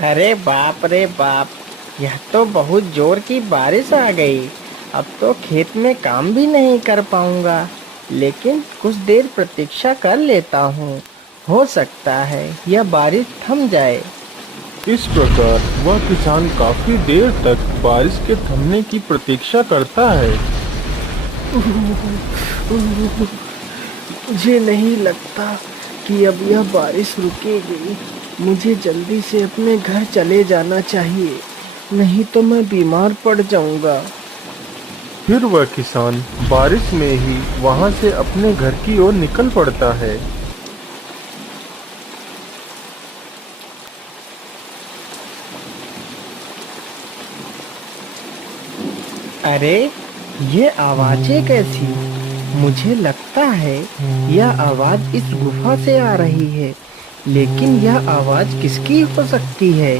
अरे बाप रे बाप, यह तो बहुत जोर की बारिश आ गई। अब तो खेत में काम भी नहीं कर पाऊंगा, लेकिन कुछ देर प्रतीक्षा कर लेता हूँ। हो सकता है यह बारिश थम जाए। इस प्रकार वह किसान काफी देर तक बारिश के थमने की प्रतीक्षा करता है। मुझे नहीं लगता कि अब यह बारिश रुकेगी। मुझे जल्दी से अपने घर चले जाना चाहिए, नहीं तो मैं बीमार पड़ जाऊंगा। फिर वह किसान बारिश में ही वहां से अपने घर की ओर निकल पड़ता है। अरे, ये आवाजें कैसी? मुझे लगता है यह आवाज इस गुफा से आ रही है, लेकिन यह आवाज किसकी हो सकती है?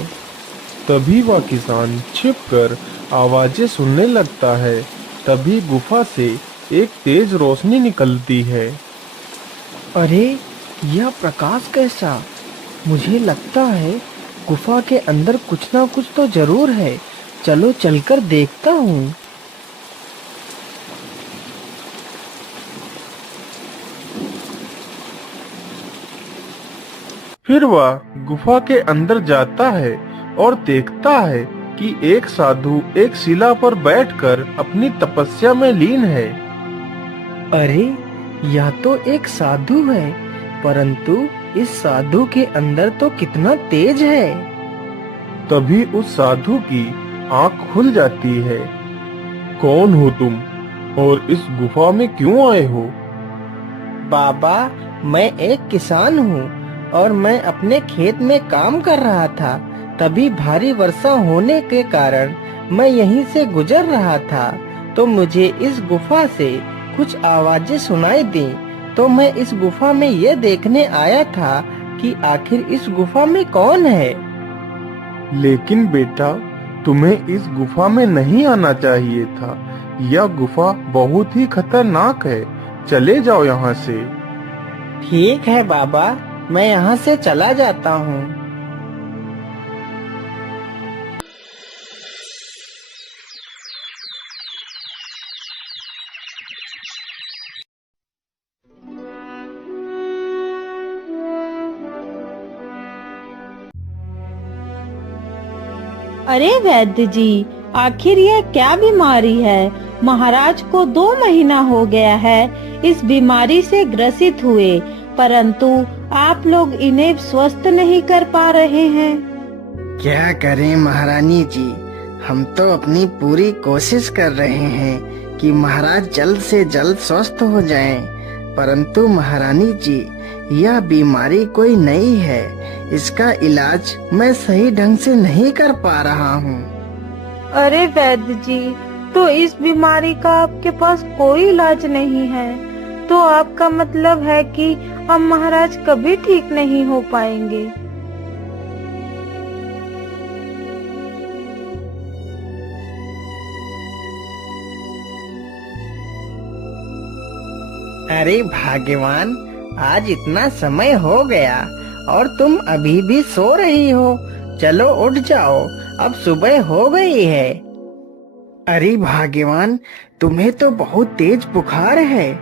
तभी वह किसान छिपकर आवाजें सुनने लगता है। तभी गुफा से एक तेज रोशनी निकलती है। अरे, यह प्रकाश कैसा? मुझे लगता है गुफा के अंदर कुछ ना कुछ तो जरूर है। चलो चलकर देखता हूँ। फिर वह गुफा के अंदर जाता है और देखता है कि एक साधु एक शिला पर बैठकर अपनी तपस्या में लीन है। अरे, यह तो एक साधु है, परंतु इस साधु के अंदर तो कितना तेज है। तभी उस साधु की आंख खुल जाती है। कौन हो तुम और इस गुफा में क्यों आए हो? बाबा, मैं एक किसान हूँ और मैं अपने खेत में काम कर रहा था। तभी भारी वर्षा होने के कारण मैं यहीं से गुजर रहा था, तो मुझे इस गुफा से कुछ आवाजें सुनाई दी। तो मैं इस गुफा में ये देखने आया था कि आखिर इस गुफा में कौन है। लेकिन बेटा, तुम्हें इस गुफा में नहीं आना चाहिए था। यह गुफा बहुत ही खतरनाक है। चले जाओ यहाँ से। ठीक है बाबा, मैं यहाँ से चला जाता हूँ। अरे वैद्य जी, आखिर यह क्या बीमारी है? महाराज को 2 महीना हो गया है इस बीमारी से ग्रसित हुए, परंतु आप लोग इन्हें स्वस्थ नहीं कर पा रहे हैं। क्या करें महारानी जी, हम तो अपनी पूरी कोशिश कर रहे हैं कि महाराज जल्द से जल्द स्वस्थ हो जाएं। परंतु महारानी जी, यह बीमारी कोई नई है। इसका इलाज मैं सही ढंग से नहीं कर पा रहा हूँ। अरे वैद्य जी, तो इस बीमारी का आपके पास कोई इलाज नहीं है? तो आपका मतलब है कि अब महाराज कभी ठीक नहीं हो पाएंगे। अरे भाग्यवान, आज इतना समय हो गया और तुम अभी भी सो रही हो। चलो उठ जाओ, अब सुबह हो गई है। अरे भाग्यवान, तुम्हें तो बहुत तेज बुखार है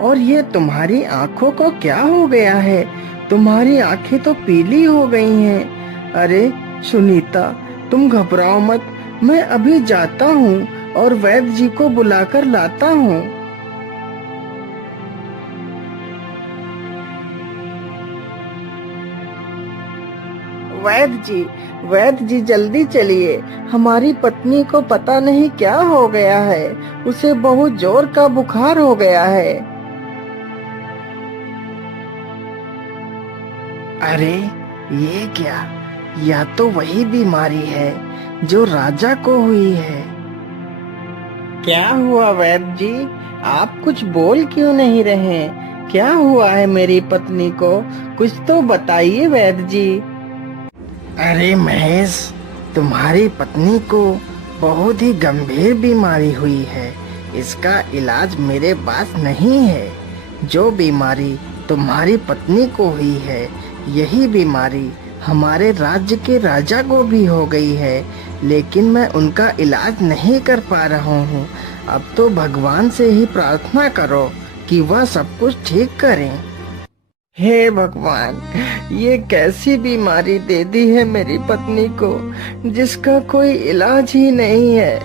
और ये तुम्हारी आंखों को क्या हो गया है? तुम्हारी आंखें तो पीली हो गई हैं। अरे सुनीता, तुम घबराओ मत, मैं अभी जाता हूँ और वैद्य जी को बुलाकर लाता हूँ। वैद्य जी जल्दी चलिए। हमारी पत्नी को पता नहीं क्या हो गया है, उसे बहुत जोर का बुखार हो गया है। अरे ये क्या? यह तो वही बीमारी है जो राजा को हुई है। क्या हुआ वैद्य जी? आप कुछ बोल क्यों नहीं रहे? क्या हुआ है मेरी पत्नी को? कुछ तो बताइए वैद्य जी। अरे महेश, तुम्हारी पत्नी को बहुत ही गंभीर बीमारी हुई है। इसका इलाज मेरे पास नहीं है। जो बीमारी तुम्हारी पत्नी को हुई है, यही बीमारी हमारे राज्य के राजा को भी हो गई है, लेकिन मैं उनका इलाज नहीं कर पा रहा हूँ। अब तो भगवान से ही प्रार्थना करो कि वह सब कुछ ठीक करें। हे भगवान, ये कैसी बीमारी दे दी है मेरी पत्नी को, जिसका कोई इलाज ही नहीं है।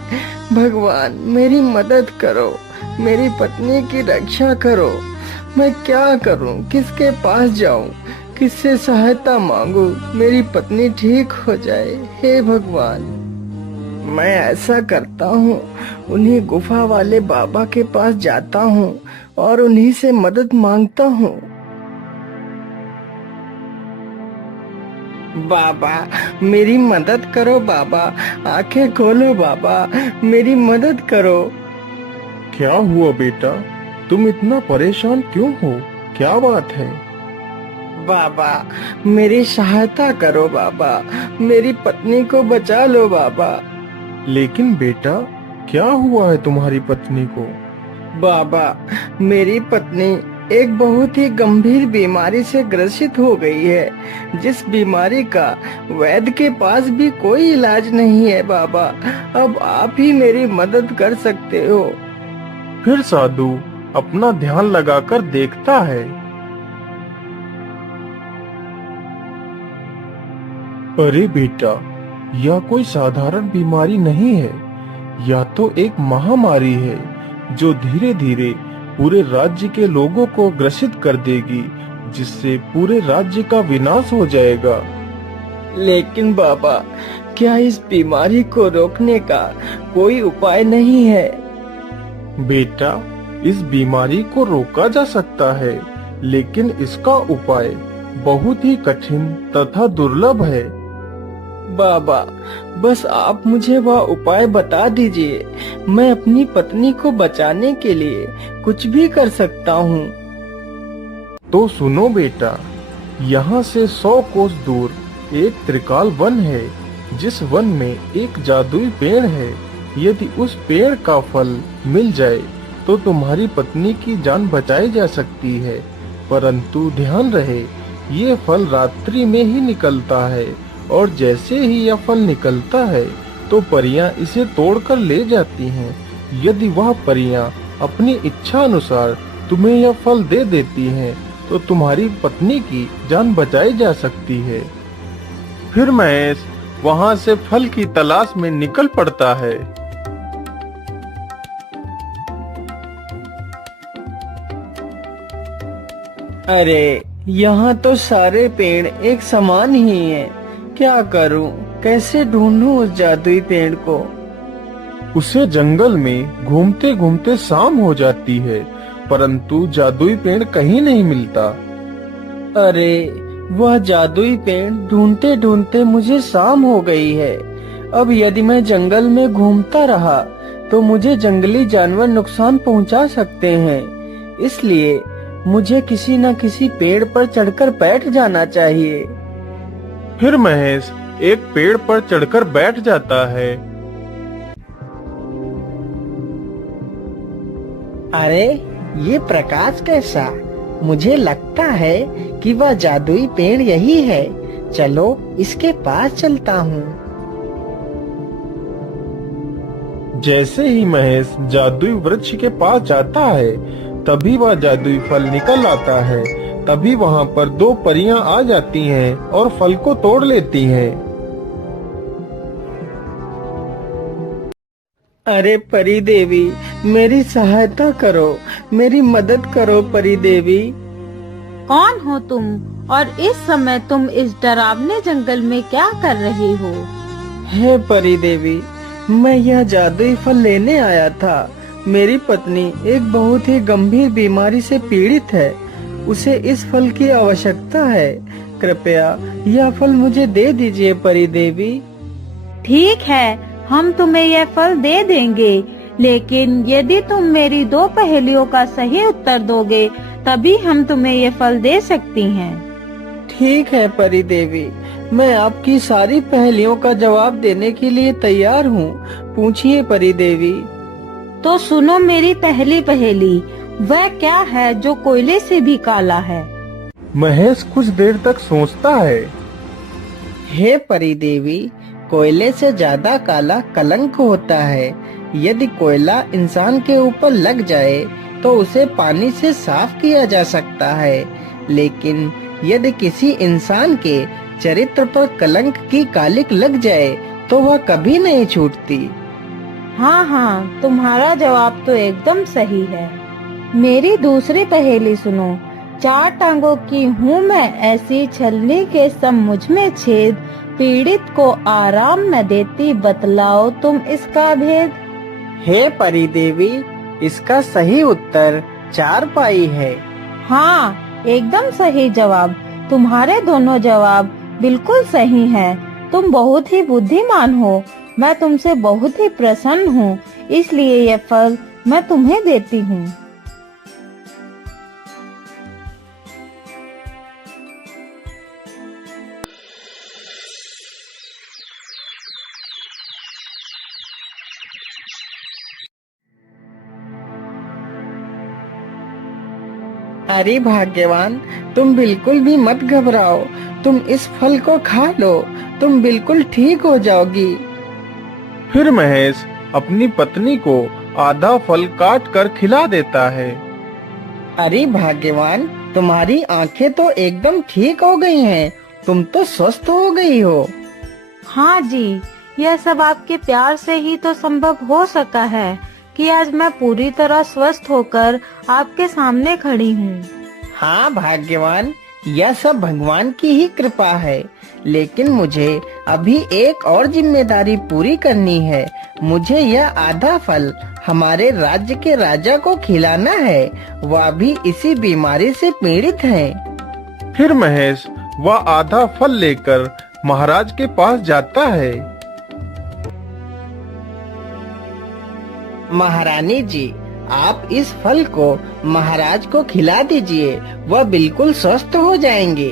भगवान, मेरी मदद करो, मेरी पत्नी की रक्षा करो। मैं क्या करूं, किसके पास जाऊं, किससे सहायता मांगू, मेरी पत्नी ठीक हो जाए। हे भगवान, मैं ऐसा करता हूँ, उन्हीं गुफा वाले बाबा के पास जाता हूँ और उन्हीं से मदद मांगता हूँ। बाबा, मेरी मदद करो बाबा, आंखें खोलो बाबा, मेरी मदद करो। क्या हुआ बेटा, तुम इतना परेशान क्यों हो? क्या बात है? बाबा, मेरी सहायता करो बाबा, मेरी पत्नी को बचा लो बाबा। लेकिन बेटा, क्या हुआ है तुम्हारी पत्नी को? बाबा, मेरी पत्नी एक बहुत ही गंभीर बीमारी से ग्रसित हो गई है, जिस बीमारी का वैद्य के पास भी कोई इलाज नहीं है बाबा। अब आप ही मेरी मदद कर सकते हो। फिर साधु अपना ध्यान लगाकर देखता है। अरे बेटा, यह कोई साधारण बीमारी नहीं है, यह तो एक महामारी है जो धीरे धीरे पूरे राज्य के लोगों को ग्रसित कर देगी, जिससे पूरे राज्य का विनाश हो जाएगा। लेकिन बाबा, क्या इस बीमारी को रोकने का कोई उपाय नहीं है? बेटा, इस बीमारी को रोका जा सकता है, लेकिन इसका उपाय बहुत ही कठिन तथा दुर्लभ है। बाबा, बस आप मुझे वह उपाय बता दीजिए, मैं अपनी पत्नी को बचाने के लिए कुछ भी कर सकता हूँ। तो सुनो बेटा, यहाँ से 100 कोस दूर एक त्रिकाल वन है, जिस वन में एक जादुई पेड़ है। यदि उस पेड़ का फल मिल जाए तो तुम्हारी पत्नी की जान बचाई जा सकती है, परंतु ध्यान रहे, ये फल रात्रि में ही निकलता है और जैसे ही यह फल निकलता है तो परियां इसे तोड़कर ले जाती हैं। यदि वह परियां अपनी इच्छा अनुसार तुम्हें यह फल दे देती हैं तो तुम्हारी पत्नी की जान बचाई जा सकती है। फिर महेश वहां से फल की तलाश में निकल पड़ता है। अरे, यहाँ तो सारे पेड़ एक समान ही हैं। क्या करूं, कैसे ढूंढूं उस जादुई पेड़ को? उसे जंगल में घूमते घूमते शाम हो जाती है, परंतु जादुई पेड़ कहीं नहीं मिलता। अरे, वह जादुई पेड़ ढूंढते ढूंढते मुझे शाम हो गई है। अब यदि मैं जंगल में घूमता रहा तो मुझे जंगली जानवर नुकसान पहुंचा सकते हैं, इसलिए मुझे किसी न किसी पेड़ पर चढ़कर बैठ जाना चाहिए। फिर महेश एक पेड़ पर चढ़कर बैठ जाता है। अरे, ये प्रकाश कैसा? मुझे लगता है कि वह जादुई पेड़ यही है। चलो इसके पास चलता हूँ। जैसे ही महेश जादुई वृक्ष के पास जाता है, तभी वह जादुई फल निकल आता है। तभी वहाँ पर 2 परियां आ जाती हैं और फल को तोड़ लेती हैं। अरे परी देवी, मेरी सहायता करो, मेरी मदद करो परी देवी। कौन हो तुम और इस समय तुम इस डरावने जंगल में क्या कर रही हो? हे परी देवी, मैं यह जादुई फल लेने आया था। मेरी पत्नी एक बहुत ही गंभीर बीमारी से पीड़ित है, उसे इस फल की आवश्यकता है। कृपया यह फल मुझे दे दीजिए परी देवी। ठीक है, हम तुम्हें यह फल दे देंगे, लेकिन यदि तुम मेरी 2 पहेलियों का सही उत्तर दोगे तभी हम तुम्हें ये फल दे सकती हैं। ठीक है परी देवी, मैं आपकी सारी पहेलियों का जवाब देने के लिए तैयार हूँ। पूछिए परी देवी। तो सुनो मेरी पहली पहेली, वह क्या है जो कोयले से भी काला है? महेश कुछ देर तक सोचता है। हे परी देवी, कोयले से ज्यादा काला कलंक होता है। यदि कोयला इंसान के ऊपर लग जाए तो उसे पानी से साफ किया जा सकता है, लेकिन यदि किसी इंसान के चरित्र पर कलंक की कालिक लग जाए तो वह कभी नहीं छूटती। हाँ हाँ, तुम्हारा जवाब तो एकदम सही है। मेरी दूसरी पहेली सुनो। 4 टांगों की हूँ मैं ऐसी, छलनी के सब मुझ में छेद, पीड़ित को आराम न देती, बतलाओ तुम इसका भेद। हे परी देवी, इसका सही उत्तर चारपाई है। हाँ, एकदम सही जवाब। तुम्हारे दोनों जवाब बिल्कुल सही हैं। तुम बहुत ही बुद्धिमान हो। मैं तुमसे बहुत ही प्रसन्न हूँ, इसलिए यह फल मैं तुम्हें देती हूँ। अरे भाग्यवान, तुम बिल्कुल भी मत घबराओ। तुम इस फल को खा लो, तुम बिल्कुल ठीक हो जाओगी। फिर महेश अपनी पत्नी को आधा फल काट कर खिला देता है। अरे भाग्यवान, तुम्हारी आंखें तो एकदम ठीक हो गई हैं। तुम तो स्वस्थ हो गई हो। हाँ जी, यह सब आपके प्यार से ही तो संभव हो सका है कि आज मैं पूरी तरह स्वस्थ होकर आपके सामने खड़ी हूँ। हाँ भाग्यवान, यह सब भगवान की ही कृपा है। लेकिन मुझे अभी एक और जिम्मेदारी पूरी करनी है। मुझे यह आधा फल हमारे राज्य के राजा को खिलाना है। वह भी इसी बीमारी से पीड़ित हैं। फिर महेश वह आधा फल लेकर महाराज के पास जाता है। महारानी जी, आप इस फल को महाराज को खिला दीजिए, वह बिल्कुल स्वस्थ हो जाएंगे।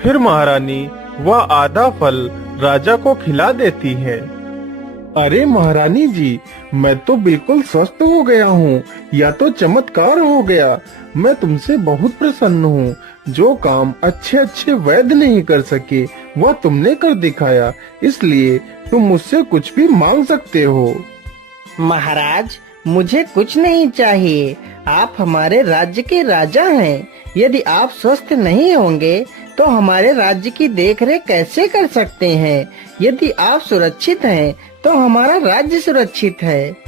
फिर महारानी वह आधा फल राजा को खिला देती है। अरे महारानी जी, मैं तो बिल्कुल स्वस्थ हो गया हूँ। यह तो चमत्कार हो गया। मैं तुमसे बहुत प्रसन्न हूँ। जो काम अच्छे अच्छे वैद्य नहीं कर सके वह तुमने कर दिखाया, इसलिए तुम मुझसे कुछ भी मांग सकते हो। महाराज, मुझे कुछ नहीं चाहिए। आप हमारे राज्य के राजा हैं। यदि आप स्वस्थ नहीं होंगे तो हमारे राज्य की देखरेख कैसे कर सकते हैं? यदि आप सुरक्षित हैं तो हमारा राज्य सुरक्षित है।